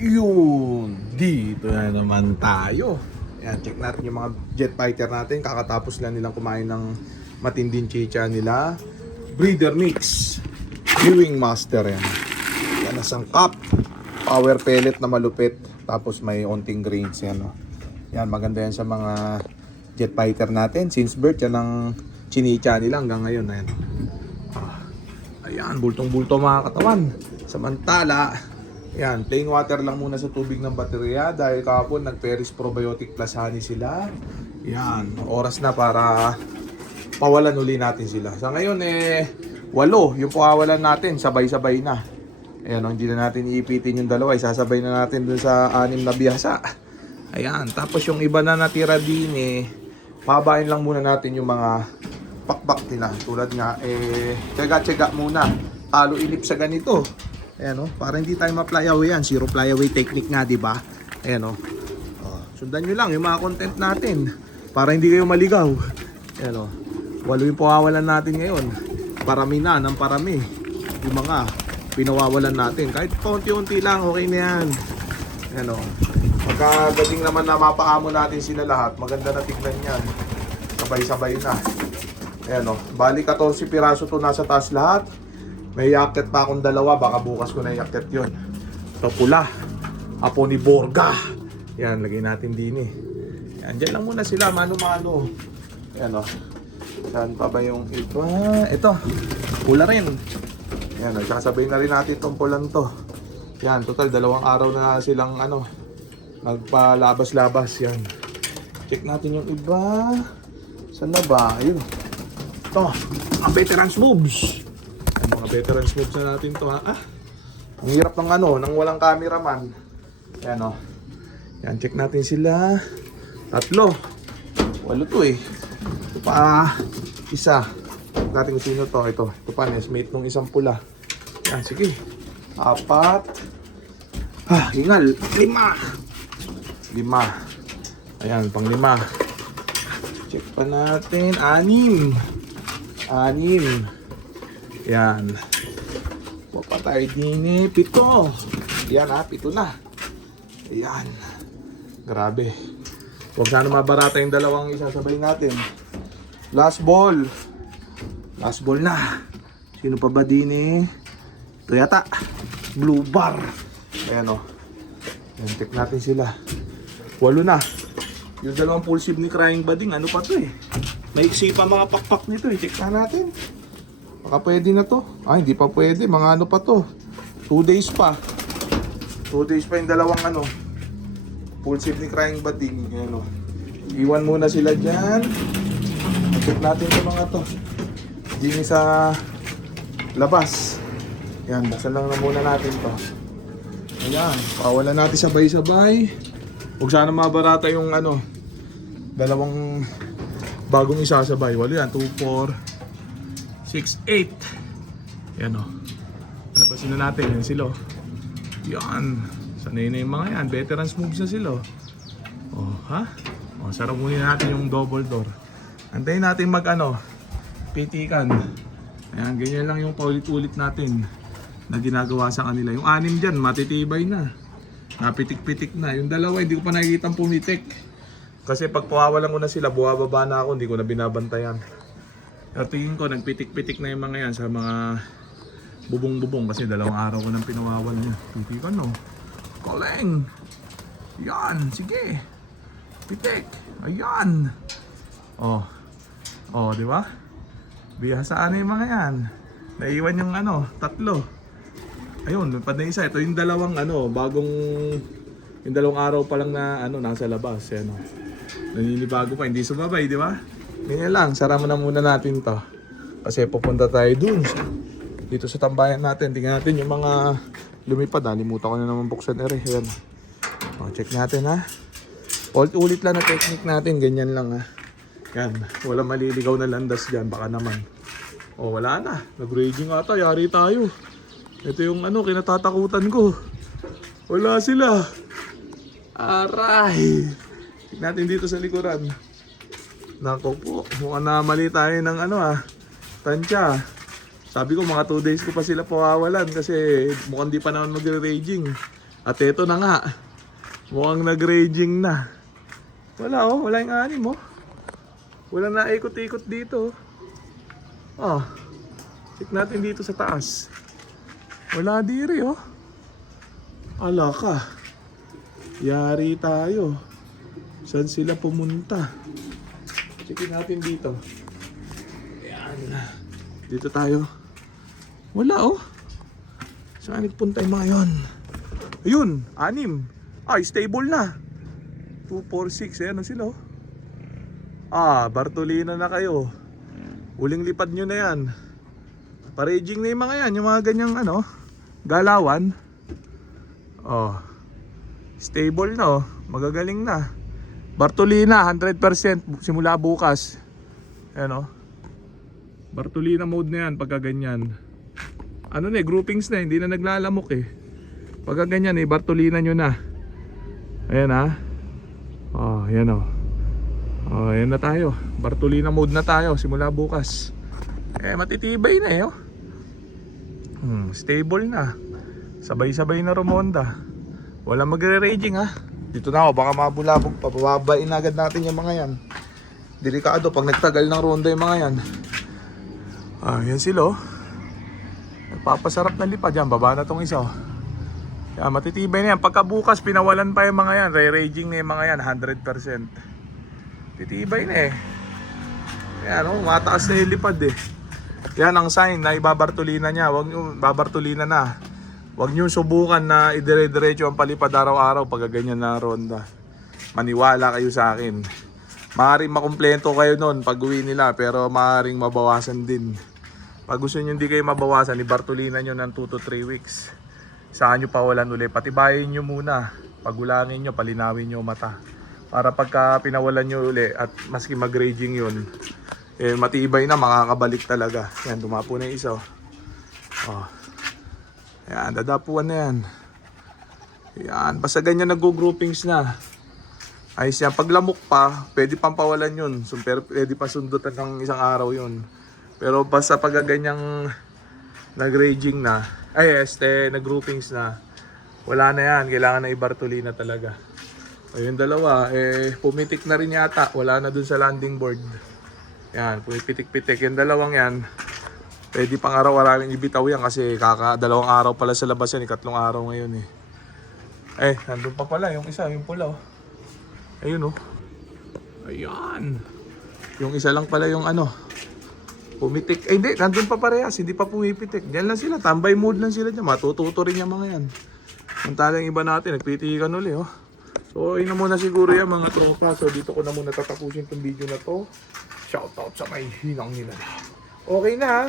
Yun, dito na naman tayo. Ayan, check natin yung mga jet fighter natin. Kakatapos lang nilang kumain ng matinding chicha nila. Breeder mix, viewing master yan. Yan na sangkap, power pellet na malupit. Tapos may onting grains yan. Oh. Yan, maganda yan sa mga jet fighter natin. Since birth, yan ang chinicha nila hanggang ngayon. Ayan, ayan bultong-bulto mga katawan. Samantala, yan, plain water lang muna sa tubig ng baterya dahil kahapon nag-Peris Probiotic Plus Honey sila. Yan, oras na para pawalan uli natin sila. Sa ngayon 8 yung pawalan natin, sabay-sabay na. Ayan, hindi na natin iipitin yung dalawa, isasabay na natin dun sa 6 na biyasa. Ayan, tapos yung iba na natira din pabain lang muna natin yung mga pakbak nila. Tulad nga, tsaga-tsaga muna. Talo inip sa ganito. Ayan para hindi tayo ma-flyaway yan. Zero flyaway technique nga, di ba? Ayan sundan nyo lang yung mga content natin para hindi kayo maligaw. Ayan 8 yung pawawalan natin ngayon. Parami na ng parami. Yung mga pinawawalan natin. Kahit paunti-unti lang, okay na yan. Ayan pagkagaling naman na mapaamo natin sila lahat, maganda na tignan yan. Sabay-sabay na. Ayan bali 14 piraso to nasa taas lahat. May yakit pa akong dalawa, baka bukas ko na yakit yun. Ito pula, apo ni Borga. Yan, lagay natin din Yan, dyan lang muna sila, mano-mano. Yan saan pa ba yung iba? Ito, pula rin. Yan, sasabay na rin natin itong pulan to. Yan, total 2 araw na silang nagpalabas-labas. Yan, check natin yung iba. Saan na ba? Ayun. Ito, ang veterans moves. Mga veterans moves na natin to ha. Ang hirap ng nang walang cameraman. Yan Yan, check natin sila. 3. 8 to Ito pa isa. Check natin kung sino to. Ito pa nesmate nung isang pula. Yan, sige. 4. Hingal. 5. Ayan, pang 5. Check pa natin. 6. Yan. Papatay din 7. Yan 7 na. Ayan. Grabe. Huwag sana mabarata yung dalawang isasabay natin. Last ball. Last ball na. Sino pa ba din Ito yata. Blue bar. Ayan Yan, check natin sila. 8 na. Yung dalawang pulsive ni Crying Bading, ano pa to Maiksi pa mga pakpak nito Check na natin. Baka pwede na to. Hindi pa pwede. Mga ano pa to. 2 days pa. 2 days pa yung dalawang pulsive ni Crying Bading. Ayan Iwan muna sila dyan. Check natin yung mga to. Dini sa labas. Yan. Basan lang na muna natin to. Ayan. Pawalan natin sabay-sabay. Huwag sana mabarata yung dalawang bagong isasabay. Wala yan. 2, 4, 6, 8. Yan Labasin na natin yan sila. Yan. Sanay na yung mga yan. Veterans moves na sila. Sarap muna natin yung double door. Antayin natin pitikan. Ayan, ganyan lang yung paulit-ulit natin na ginagawa sa kanila. Yung 6 dyan, matitibay na. Napitik-pitik na. Yung 2, hindi ko pa nakikitang pumitik. Kasi pag pawawalan ko na sila, buwababa na ako, hindi ko na binabantayan. Pero tingin ko, nagpitik-pitik na yung mga yan sa mga bubong-bubong kasi 2 araw ko nang pinawawalan niya. Pitikan Koleng! Yan, sige! Pitik! Ayan! Di ba? Bihasaan na yung mga yan. Naiwan yung 3. Ayun, lupad na isa. Ito yung dalawang bagong yung 2 araw pa lang na nasa labas. Naninibago pa, hindi sumabay, di ba? Ganyan lang, sara mo na muna natin to. Kasi pupunta tayo dun dito sa tambayan natin. Tingnan natin yung mga lumipad. Limutan ko na naman buksan Ayan. Check natin Ulit lang na technique natin. Ganyan lang Yan. Wala maliligaw na landas dyan. Baka naman. Wala na. Nag-raging ata. Yari tayo. Ito yung kinatatakutan ko. Wala sila. Aray. Check natin dito sa likuran. Nako po, mukhang na mali tayo ng tansya. Sabi ko mga 2 days ko pa sila pawawalan kasi mukhang di pa naman magre-raging. At eto na nga. Mukhang nag-raging na. Wala oh, wala yung anim oh. Wala na ikot-ikot dito. Oh. Check natin dito sa taas. Wala diri oh. Ala ka. Yari tayo. Saan sila pumunta? Checkin natin dito. Ayan. Dito tayo. Wala oh. Saan nagpunta yung mga yun? Ayun, 6. Ay, stable na. 2, 4, 6. Ayan na sila oh. Bartolina na kayo. Uling lipad nyo na yan. Paraging na yung mga yan. Yung mga ganyang ano, galawan. Oh. Stable na oh. Magagaling na. Bartolina 100% simula bukas. Ayan oh. Bartolina mode na yan pagka ganyan. Ano na groupings na, hindi na naglalamok eh. Pagka ganyan eh, Bartolina nyo na. Ayan ha. Oh, ayan oh. Oh, ayan na tayo. Bartolina mode na tayo simula bukas. Matitibay na eh oh. Stable na. Sabay-sabay na rumonda. Wala magre-raging ha. Dito na ako, baka mabulabog pa. Bababain agad natin yung mga yan. Delikado pag nagtagal ng ronda yung mga yan. Yan sila oh. Nagpapasarap na lipad yan. Baba na tong isa oh. Yan, matitibay na yan. Pagka bukas pinawalan pa yung mga yan. Re-raging na yung mga yan 100%. Titibay na eh. Yan oh, mataas na yung lipad eh. Yan ang sign na ibabartolina niya. Huwag nyo babartolina na. Huwag nyo subukan na idire-diretso ang palipad araw-araw pag ganyan na ronda. Maniwala kayo sa akin. Maaaring makumplento kayo nun pag uwi nila, pero maaaring mabawasan din. Pag gusto nyo hindi kayo mabawasan, ibartolina nyo ng 2 to 3 weeks. Saan nyo pawalan ulit. Patibayin nyo muna. Pagulangin nyo, palinawin nyo mata. Para pagka pinawalan nyo ulit at maski mag-raging yun, matibay na, makakabalik talaga. Yan, dumapo na yung isa oh. Yan, dadapuan na yan. Yan, basta ganyan nag-groupings na. Ayos yan, pag lamok pa, pwede pang pawalan yun. So, pero pwede pa sundutan ng isang araw yun. Pero basta pag ganyang nag-raging na, nag-groupings na, wala na yan, kailangan na ibartolina talaga. Yung dalawa, pumitik na rin yata, wala na dun sa landing board. Yan, pumipitik-pitik. Yung dalawang yan, pwede pang araw-arawin ibitaw yan kasi dalawang araw pala sa labas yan, 3 araw ngayon eh. Nandun pa pala yung isa, yung pula oh. Ayun oh. Ayan. Yung isa lang pala yung ano, pumitik. Hindi, nandun pa parehas, hindi pa pumipitik. Diyan lang sila, tambay mode lang sila dyan. Matututo rin yung mga yan. Ang talang iba natin, nagpitikan ulit oh. So, yun na muna siguro yan mga tropa. So, dito ko na muna tatapusin itong video na to. Shoutout sa may hinang nila. Okay na ha.